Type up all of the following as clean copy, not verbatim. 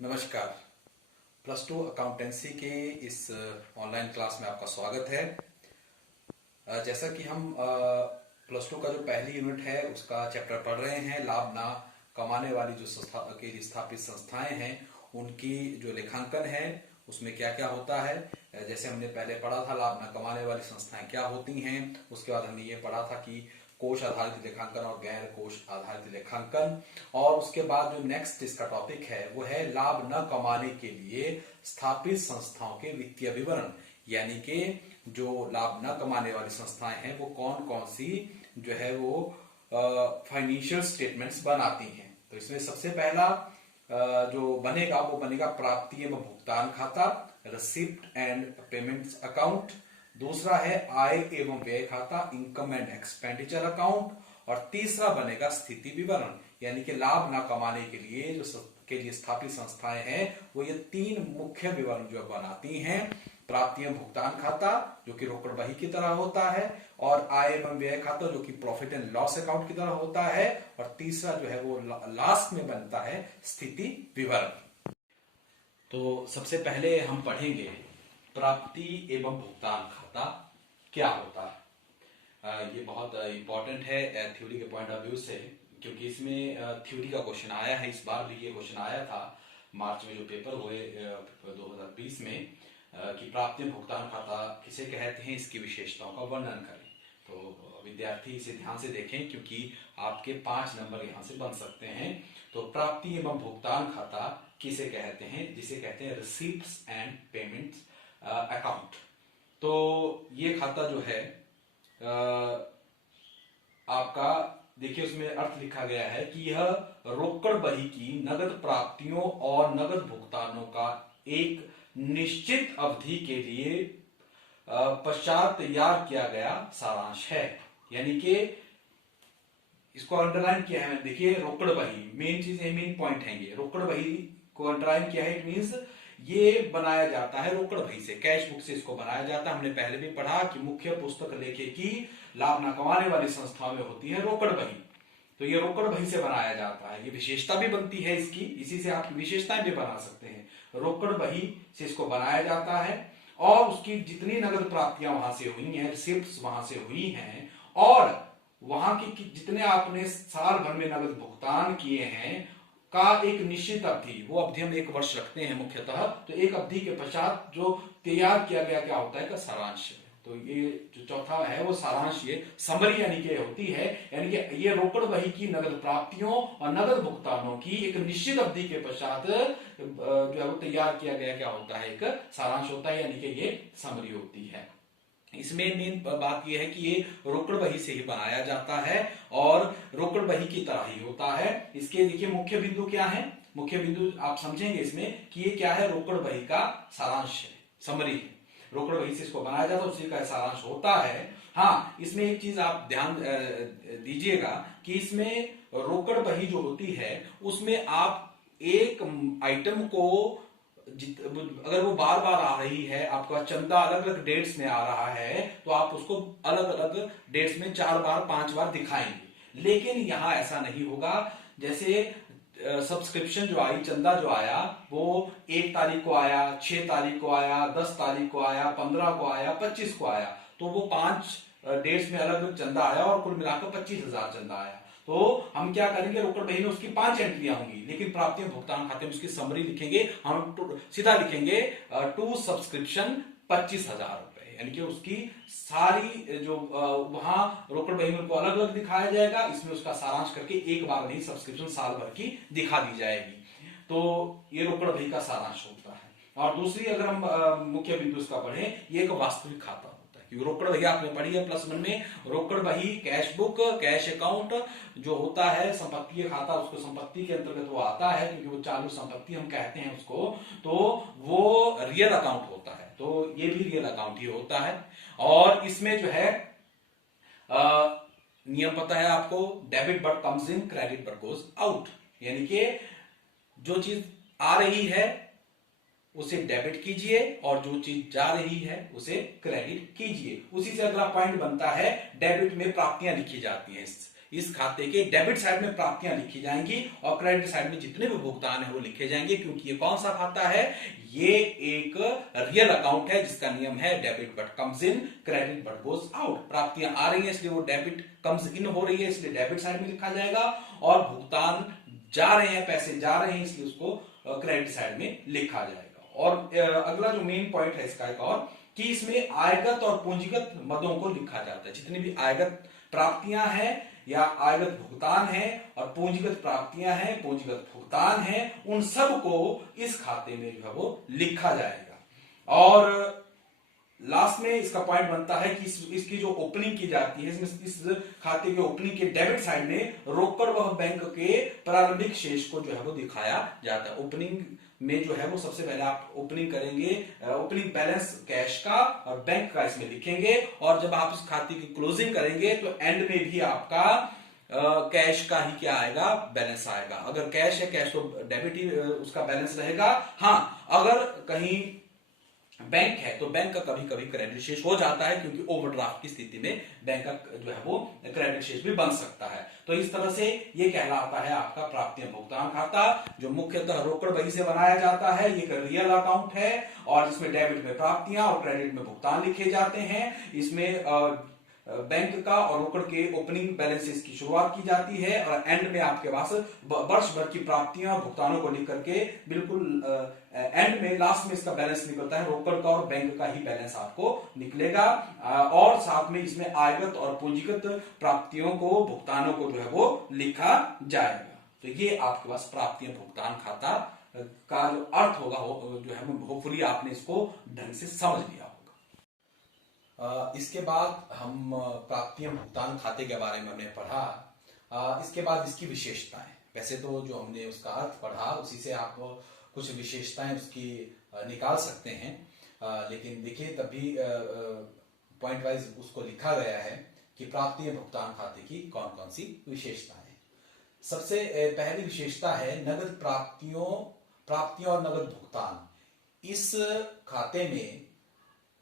नमस्कार। Plus two accountancy के इस ऑनलाइन क्लास में आपका स्वागत है। जैसा कि हम प्लस टू का जो पहली यूनिट है उसका चैप्टर पढ़ रहे हैं, लाभ ना कमाने वाली जो संस्था के लिए स्थापित संस्थाएं हैं उनकी जो लेखांकन है उसमें क्या क्या होता है। जैसे हमने पहले पढ़ा था लाभ ना कमाने वाली संस्थाएं क्या होती हैं, उसके बाद हमने ये पढ़ा था कि कोष आधारित लेखांकन और गैर कोष आधारित लेखांकन, और उसके बाद जो नेक्स्ट इसका टॉपिक है वो है लाभ न कमाने के लिए स्थापित संस्थाओं के वित्तीय विवरण, यानी कि जो लाभ न कमाने वाली संस्थाएं हैं वो कौन कौन सी जो है वो फाइनेंशियल स्टेटमेंट्स बनाती हैं। तो इसमें सबसे पहला जो बनेगा वो बनेगा प्राप्ति एवं भुगतान खाता, रिसिप्ट एंड पेमेंट्स अकाउंट। दूसरा है आय एवं व्यय खाता, इनकम एंड एक्सपेंडिचर अकाउंट। और तीसरा बनेगा स्थिति विवरण, यानी कि लाभ ना कमाने के लिए स्थापित संस्थाएं हैं वो ये तीन मुख्य विवरण जो बनाती हैं। प्राप्ति एवं भुगतान खाता जो कि रोकड़ बही की तरह होता है, और आय एवं व्यय खाता जो कि प्रॉफिट एंड लॉस अकाउंट की तरह होता है, और तीसरा जो है वो लास्ट में बनता है स्थिति विवरण। तो सबसे पहले हम पढ़ेंगे प्राप्ति एवं भुगतान खाता क्या होता है। ये बहुत इंपॉर्टेंट है थ्योरी के पॉइंट ऑफ व्यू से, क्योंकि इसमें थ्योरी का क्वेश्चन आया है। इस बार भी ये क्वेश्चन आया था मार्च में जो पेपर हुए 2020 में कि प्राप्ति एवं भुगतान खाता किसे कहते हैं, इसकी विशेषताओं का वर्णन करें। तो विद्यार्थी इसे ध्यान से देखें क्योंकि आपके 5 नंबर यहाँ से बन सकते हैं। तो प्राप्ति एवं भुगतान खाता किसे कहते हैं, जिसे कहते हैं रिसीप्ट्स एंड पेमेंट्स अकाउंट। तो ये खाता जो है आपका देखिए उसमें अर्थ लिखा गया है कि यह रोकड़ बही की नगद प्राप्तियों और नगद भुगतानों का एक निश्चित अवधि के लिए पश्चात तैयार किया गया सारांश है। यानी कि इसको अंडरलाइन किया है, देखिए रोकड़ बही मेन चीज है, मेन पॉइंट है ये। रोकड़ बही को अंडरलाइन किया है, इट मींस ये बनाया जाता है रोकड़ बही से, कैश बुक से इसको बनाया जाता है। हमने पहले भी पढ़ा कि मुख्य पुस्तक लेखे की लाभ न कमाने वाली संस्थाओं में होती है रोकड़ बही, तो ये रोकड़ बही से बनाया जाता है। ये विशेषता भी बनती है इसकी, इसी से आप विशेषताएं भी बना सकते हैं। रोकड़ बही से इसको बनाया जाता है और उसकी जितनी नगद प्राप्तियां वहां से हुई हैं, रिसिप्ट्स वहां से हुई हैं, और वहां की जितने आपने साल भर में नगद भुगतान किए हैं का एक निश्चित अवधि, वो अवधि हम 1 वर्ष रखते हैं मुख्यतः। तो एक अवधि के पश्चात जो तैयार किया गया क्या होता है का सारांश। तो ये जो चौथा है वो सारांश, ये समरी यानी कि होती है, यानी कि ये रोकड़ बही की नगद प्राप्तियों और नगद भुगतानों की एक निश्चित अवधि के पश्चात जो है वो तैयार किया गया क्या होता है, एक सारांश होता है, यानी कि ये समरी होती है। इसमें मेन बात यह है कि ये रोकड़ बही से ही बनाया जाता है और रोकड़ बही की तरह ही होता है। इसके देखिए मुख्य बिंदु क्या है, मुख्य बिंदु आप समझेंगे इसमें कि ये क्या है, रोकड़ बही का सारांश है, समरी है। रोकड़ बही से इसको बनाया जाता है, उसी का सारांश होता है। हाँ, इसमें एक चीज आप ध्यान दीजिएगा कि इसमें रोकड़ बही जो होती है उसमें आप एक आइटम को अगर वो बार बार आ रही है, आपका चंदा अलग अलग डेट्स में आ रहा है, तो आप उसको अलग अलग डेट्स में 4 बार 5 बार दिखाएंगे। लेकिन यहां ऐसा नहीं होगा। जैसे सब्सक्रिप्शन जो आई, चंदा जो आया, वो 1 तारीख को आया, 6 तारीख को आया, 10 तारीख को आया, 15 को आया, 25 को आया, तो वो 5 डेट्स में अलग अलग चंदा आया और कुल मिलाकर 25,000 चंदा आया। तो हम क्या करेंगे, रोकड़ बही में उसकी 5 एंट्रियां होंगी, लेकिन प्राप्ति भुगतान खाते में उसकी समरी लिखेंगे हम, सीधा लिखेंगे टू सब्सक्रिप्शन 25,000 रुपए, यानी कि उसकी सारी जो वहां रोकड़ बही में उनको अलग अलग दिखाया जाएगा, इसमें उसका सारांश करके एक बार नहीं सब्सक्रिप्शन साल भर की दिखा दी जाएगी। तो ये रोकड़ बही का सारांश होता है। और दूसरी अगर हम मुख्य बिंदु इसका पढ़ें, ये एक वास्तविक खाता होता है। रोकड़ बही आपने पढ़ी है प्लस 1 में, रोकड़ बही कैश बुक, कैश अकाउंट जो होता है, संपत्ति खाता उसको संपत्ति के अंतर्गत वो आता है क्योंकि वो चालू संपत्ति हम कहते हैं उसको, तो वो रियल अकाउंट होता है। तो ये भी रियल अकाउंट ही होता है। और इसमें जो है नियम पता है आपको, debit but comes in, credit but goes out, यानी कि जो चीज आ रही है उसे डेबिट कीजिए और जो चीज जा रही है उसे क्रेडिट कीजिए। उसी से अगला पॉइंट बनता है, डेबिट में प्राप्तियां लिखी जाती हैं, इस खाते के डेबिट साइड में प्राप्तियां लिखी जाएंगी और क्रेडिट साइड में जितने भी भुगतान है वो लिखे जाएंगे, क्योंकि ये कौन सा खाता है, ये एक रियल अकाउंट है जिसका नियम है debit but comes in, credit but goes out. प्राप्तियां आ रही है इसलिए वो डेबिट कम्स इन हो रही है, इसलिए डेबिट साइड में लिखा जाएगा, और भुगतान जा रहे हैं, पैसे जा रहे हैं, इसलिए उसको क्रेडिट साइड में लिखा जाएगा। और अगला जो मेन पॉइंट है इसका एक और, कि इसमें आयगत और पूंजीगत मदों को लिखा जाता है। जितनी भी आयगत प्राप्तियां हैं या आयगत भुगतान है और पूंजीगत प्राप्तियां हैं, पूंजीगत भुगतान है, उन सब को इस खाते में जो है वो लिखा जाएगा। और लास्ट में इसका पॉइंट बनता है कि इसकी जो ओपनिंग की जाती है, इस खाते के ओपनिंग के डेबिट साइड में रोकड़ व बैंक के प्रारंभिक शेष को जो है वो दिखाया जाता है। ओपनिंग में जो है वो सबसे पहले आप ओपनिंग करेंगे, ओपनिंग बैलेंस कैश का और बैंक का इसमें लिखेंगे, और जब आप इस खाते की क्लोजिंग करेंगे तो एंड में भी आपका कैश का ही क्या आएगा, बैलेंस आएगा। अगर कैश है, कैश तो डेबिट ही उसका बैलेंस रहेगा। हाँ, अगर कहीं बैंक है तो बैंक का कभी कभी क्रेडिट शेष हो जाता है, क्योंकि ओवरड्राफ्ट की स्थिति में बैंक का जो है वो क्रेडिट शेष भी बन सकता है। तो इस तरह से ये कहलाता है आपका प्राप्तियां भुगतान खाता, जो मुख्यतः रोकड़ बही से बनाया जाता है। ये एक रियल अकाउंट है और इसमें डेबिट में प्राप्तियां और क्रेडिट में भुगतान लिखे जाते हैं। इसमें बैंक का और रोकड़ के ओपनिंग बैलेंसेस की शुरुआत की जाती है और एंड में आपके पास वर्ष भर की प्राप्तियां और भुगतानों को लिख करके बिल्कुल एंड में लास्ट में इसका बैलेंस निकलता है, रोकड़ का और बैंक का ही बैलेंस आपको निकलेगा। और साथ में इसमें आयगत और पूंजीगत प्राप्तियों को, भुगतानों को जो है वो लिखा जाएगा। तो ये आपके पास प्राप्तियां भुगतान खाता का जो अर्थ होगा जो है होपफुली आपने इसको ढंग से समझ लिया होगा। इसके बाद हम प्राप्तियां भुगतान खाते के बारे में हमने पढ़ा। इसके बाद इसकी विशेषताएं, वैसे तो जो हमने उसका अर्थ पढ़ा उसी से आप कुछ विशेषताएं उसकी निकाल सकते हैं, लेकिन देखिए तभी पॉइंट वाइज उसको लिखा गया है कि प्राप्तियां भुगतान खाते की कौन कौन सी विशेषताएं। सबसे पहली विशेषता है नगद प्राप्तियों और नगद भुगतान। इस खाते में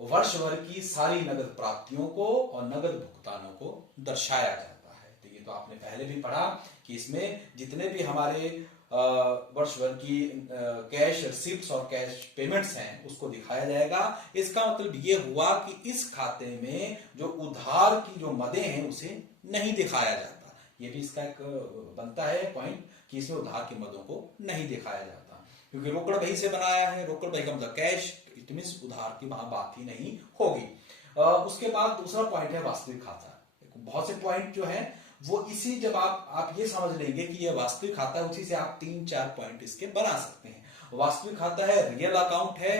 वर्ष भर की सारी नगद प्राप्तियों को और नगद भुगतानों को दर्शाया जाता है। तो ये तो आपने पहले भी पढ़ा कि इसमें जितने भी हमारे वर्ष भर की कैश रिसिप्ट्स और कैश पेमेंट्स हैं उसको दिखाया जाएगा। इसका मतलब ये हुआ कि इस खाते में जो उधार की जो मदें हैं उसे नहीं दिखाया जाता। ये भी इसका एक बनता है पॉइंट कि इसमें उधार की मदों को नहीं दिखाया जाता, क्योंकि रोकड़ बही से बनाया है। रोकड़ बही का मतलब कैश, इट मींस उधार की वहां बात ही नहीं होगी। उसके बाद दूसरा पॉइंट है वास्तविक खाता। बहुत से पॉइंट जो है वो इसी, जब आप ये समझ लेंगे कि ये वास्तविक खाता है, उसी से आप 3-4 पॉइंट इसके बना सकते हैं। वास्तविक खाता है, रियल अकाउंट है,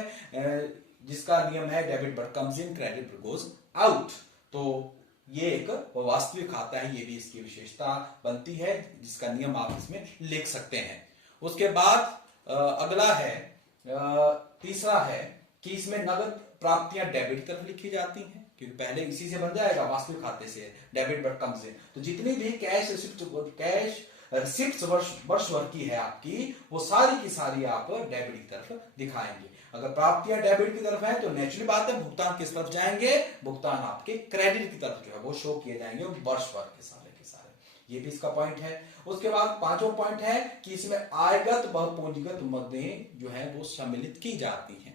जिसका नियम है debit but comes in, credit but goes out. तो ये एक वास्तविक खाता है, ये भी इसकी विशेषता बनती है, जिसका नियम आप इसमें लिख सकते हैं। उसके बाद अगला है, तीसरा है कि इसमें नगद प्राप्तियां डेबिट की तरफ लिखी जाती हैं, क्योंकि पहले इसी से बन जाएगा, वास्तविक खाते से डेबिट बट कम्स इन। तो जितनी भी कैश रिसिप्ट्स वर्ष भर की है आपकी, वो सारी की सारी आप डेबिट की तरफ दिखाएंगे। अगर प्राप्तियां डेबिट की तरफ है तो नेचुरली बात है भुगतान किस तरफ जाएंगे, भुगतान आपके क्रेडिट की तरफ जो है वो शो किए जाएंगे वर्ष भर के सारे के सारे। ये भी इसका पॉइंट है। उसके बाद पांचवा पॉइंट है कि इसमें आयगत व पूंजीगत मदें जो है वो सम्मिलित की जाती हैं।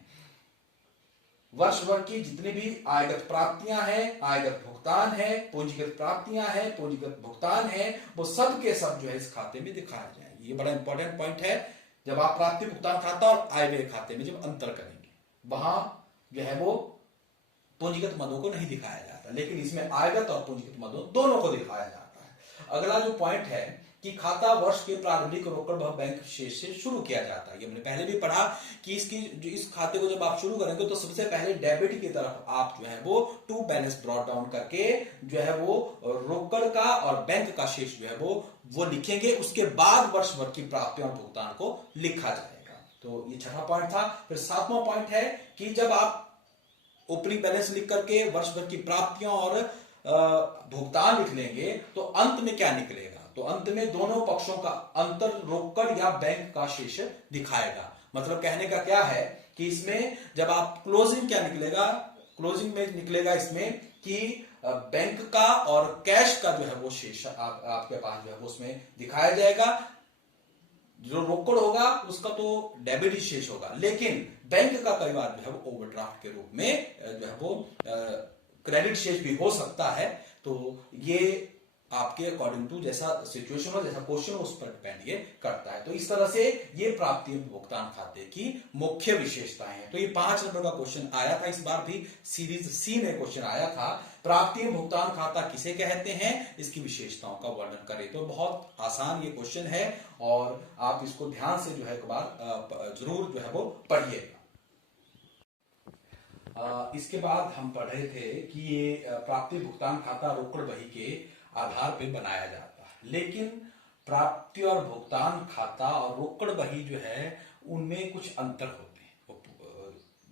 वर्ष भर की जितनी भी आयगत प्राप्तियां हैं, आयगत भुगतान है, पूंजीगत प्राप्तियां हैं, पूंजीगत भुगतान है, वो सब के सब जो है इस खाते में दिखाया जाएगा। ये बड़ा इंपॉर्टेंट पॉइंट है। जब आप प्राप्ति भुगतान खाता और आय व्यय खाते में जब अंतर करेंगे, वहां जो है वो पूंजीगत मदों को नहीं दिखाया जाता, लेकिन इसमें आयगत और पूंजीगत मदों दोनों को दिखाया जाता है। अगला जो पॉइंट है कि खाता वर्ष के प्रारंभिक रोकड़ व बैंक शेष से शुरू किया जाता है। ये हमने पहले भी पढ़ा कि इस खाते को जब आप शुरू करेंगे तो सबसे पहले डेबिट की तरफ आप जो है वो टू बैलेंस ब्रॉट डाउन करके जो है वो रोकड़ का और बैंक का शेष जो है वो लिखेंगे। उसके बाद वर्ष भर की प्राप्तियों और भुगतान को लिखा जाएगा। तो ये छठा पॉइंट था। फिर सातवां पॉइंट है कि जब आप ओपनिंग बैलेंस लिख करके वर्ष भर की प्राप्तियां और भुगतान लिख लेंगे तो अंत में क्या निकलेगा, तो अंत में दोनों पक्षों का अंतर रोकड़ या बैंक का शेष दिखाएगा। मतलब कहने का क्या है कि इसमें जब आप क्लोजिंग क्या निकलेगा, क्लोजिंग में निकलेगा इसमें कि बैंक का और कैश का जो है वो शेष आपके पास जो है वो उसमें दिखाया जाएगा। जो रोकड़ होगा उसका तो डेबिट ही शेष होगा, लेकिन बैंक का कई बार जो है वो ओवरड्राफ्ट के रूप में जो है वो क्रेडिट शेष भी हो सकता है। तो ये आपके अकॉर्डिंग टू जैसा सिचुएशन हो, जैसा क्वेश्चन हो, उस पर डिपेंड ये करता है। तो इस तरह से ये प्राप्ति भुगतान खाते की मुख्य विशेषताएं हैं। तो ये 5 नंबर का क्वेश्चन आया था, इस बार भी सीरीज सी में क्वेश्चन आया था, प्राप्ति भुगतान खाता किसे कहते हैं, इसकी विशेषताओं का वर्णन करें। तो बहुत आसान ये क्वेश्चन है और आप इसको ध्यान से जो है एक बार जरूर जो है वो पढ़िएगा। इसके बाद हम पढ़ रहे थे कि ये प्राप्ति भुगतान खाता रोकड़ बही के आधार पे बनाया जाता है, लेकिन प्राप्ति और भुगतान खाता और रोकड़ बही जो है उनमें कुछ अंतर होते हैं।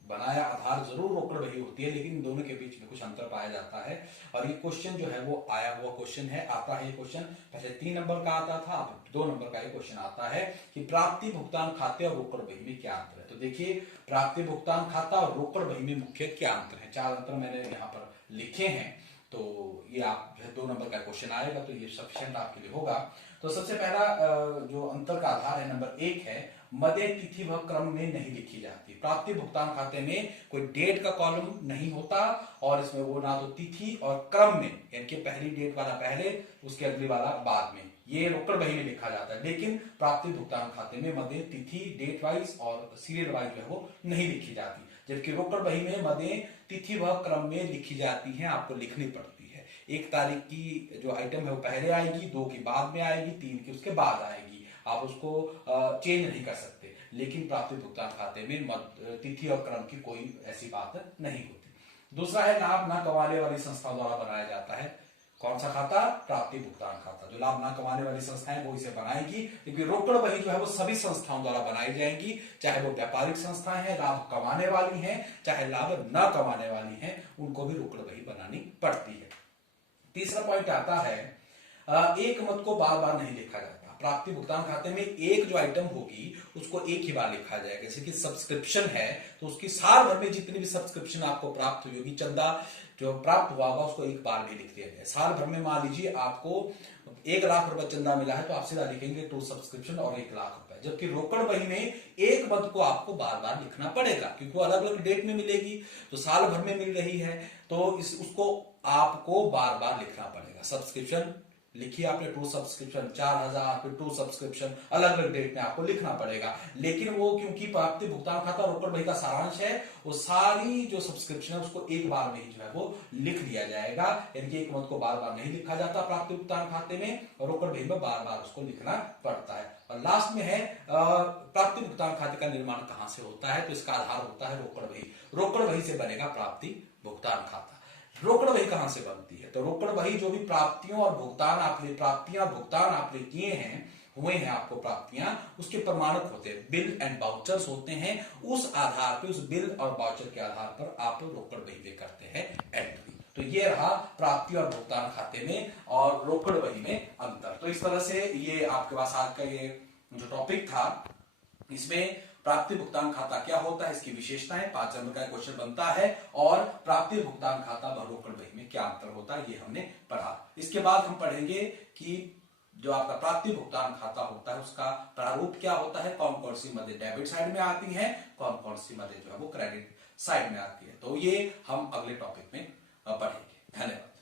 बनाया आधार जरूर रोकड़ बही होती है, लेकिन इन दोनों के बीच में कुछ अंतर पाया जाता है। और ये क्वेश्चन जो है वो आया हुआ क्वेश्चन है, आता है क्वेश्चन पहले 3 नंबर का आता था, अब 2 नंबर का ये क्वेश्चन आता है कि प्राप्ति भुगतान खाते और रोकड़ बही में क्या अंतर है। तो देखिए, प्राप्ति भुगतान खाता और रोकड़ बही में मुख्य क्या अंतर है। 4 अंतर मैंने यहाँ पर लिखे हैं, तो ये आप जो है 2 नंबर का क्वेश्चन आएगा तो ये सफिशिएंट आपके लिए होगा। तो सबसे पहला जो अंतर का आधार है, नंबर 1 है, मदें तिथि व क्रम में नहीं लिखी जाती। प्राप्ति भुगतान खाते में कोई डेट का कॉलम नहीं होता और इसमें वो ना तो तिथि और क्रम में, यानी कि पहली डेट वाला पहले, उसके अगली वाला बाद में, ये रोकड़ बही में लिखा जाता है। लेकिन प्राप्ति भुगतान खाते में मदें तिथि, डेट वाइज और सीरियल वाइज जो है वो नहीं लिखी जाती, जबकि रोकड़ बही में मदें तिथि व क्रम में लिखी जाती हैं, आपको लिखनी पड़ती है। 1 तारीख की जो आइटम है वो पहले आएगी, 2 की बाद में आएगी, 3 की उसके बाद आएगी, आप उसको चेंज नहीं कर सकते। लेकिन प्राप्ति भुगतान खाते में तिथि और क्रम की कोई ऐसी बात नहीं होती। दूसरा है, लाभ ना कमाने वाली संस्था द्वारा बनाया जाता है। कौन सा खाता? प्राप्ति भुगतान खाता। जो लाभ ना कमाने वाली संस्थाएं वो इसे बनाएगी, क्योंकि रोकड़ बही जो है वो सभी संस्थाओं द्वारा बनाई जाएंगी, चाहे वो व्यापारिक संस्थाएं हैं, लाभ कमाने वाली हैं, चाहे लाभ न कमाने वाली हैं, उनको भी रोकड़ बही बनानी पड़ती है। तीसरा पॉइंट आता है, एक मत को बार बार नहीं लिखा जाता। प्राप्ति भुगतान खाते में एक जो आइटम होगी उसको एक ही बार लिखा जाएगा। जैसे कि सब्सक्रिप्शन है तो उसकी साल भर में जितनी भी सब्सक्रिप्शन आपको प्राप्त हुई होगी, चंदा जो प्राप्त हुआ होगा, उसको एक बार भी लिख दिया जाए। साल भर में मान लीजिए आपको 1 लाख रुपए चंदा मिला है तो आप सीधा लिखेंगे टू सब्सक्रिप्शन और 1 लाख रुपए, जबकि रोकड़ बही में एक मत को आपको बार बार लिखना पड़ेगा, क्योंकि वो अलग अलग डेट में मिलेगी। तो साल भर में मिल रही है तो उसको आपको बार बार लिखना पड़ेगा। सब्सक्रिप्शन लिखिए आपने, टू सब्सक्रिप्शन 4000, फिर टू सब्सक्रिप्शन, अलग अलग डेट में आपको लिखना पड़ेगा। लेकिन वो क्योंकि प्राप्ति भुगतान खाता रोकड़ बही का सारांश है, वो सारी जो सब्सक्रिप्शन है उसको एक बार में ही जो है वो लिख दिया जाएगा। यानी कि एक मत को बार बार नहीं लिखा जाता प्राप्ति भुगतान खाते में, और रोकड़ बही में बार बार उसको लिखना पड़ता है। और लास्ट में है, प्राप्ति भुगतान खाते का निर्माण कहां से होता है, तो इसका आधार होता है रोकड़ बही। रोकड़ बही से बनेगा प्राप्ति भुगतान खाता। रोकड़ बही कहां से बनती है? तो रोकड़ बही जो भी प्राप्तियों और भुगतान आपने किए हैं, हुए हैं आपको प्राप्तियां, उसके प्रमाणक होते हैं, बिल एंड वाउचर्स होते हैं। उस आधार पे, उस बिल और वाउचर के आधार पर आप रोकड़ बही में करते हैं एंट्री। तो ये रहा प्राप्ति और भुगतान खाते में और रोकड़ बही में अंतर। तो इस तरह से ये आपके पास आज का ये जो टॉपिक था, इसमें प्राप्ति भुगतान खाता क्या होता है, इसकी विशेषताएं, 5 नंबर का क्वेश्चन बनता है, और प्राप्ति भुगतान खाता व रोकड़ बही में क्या अंतर होता है, ये हमने पढ़ा। इसके बाद हम पढ़ेंगे कि जो आपका प्राप्ति भुगतान खाता होता है उसका प्रारूप क्या होता है, कौन कौन सी मदें डेबिट साइड में आती हैं, कौन कौन सी मदें जो है वो क्रेडिट साइड में आती है। तो ये हम अगले टॉपिक में पढ़ेंगे। धन्यवाद।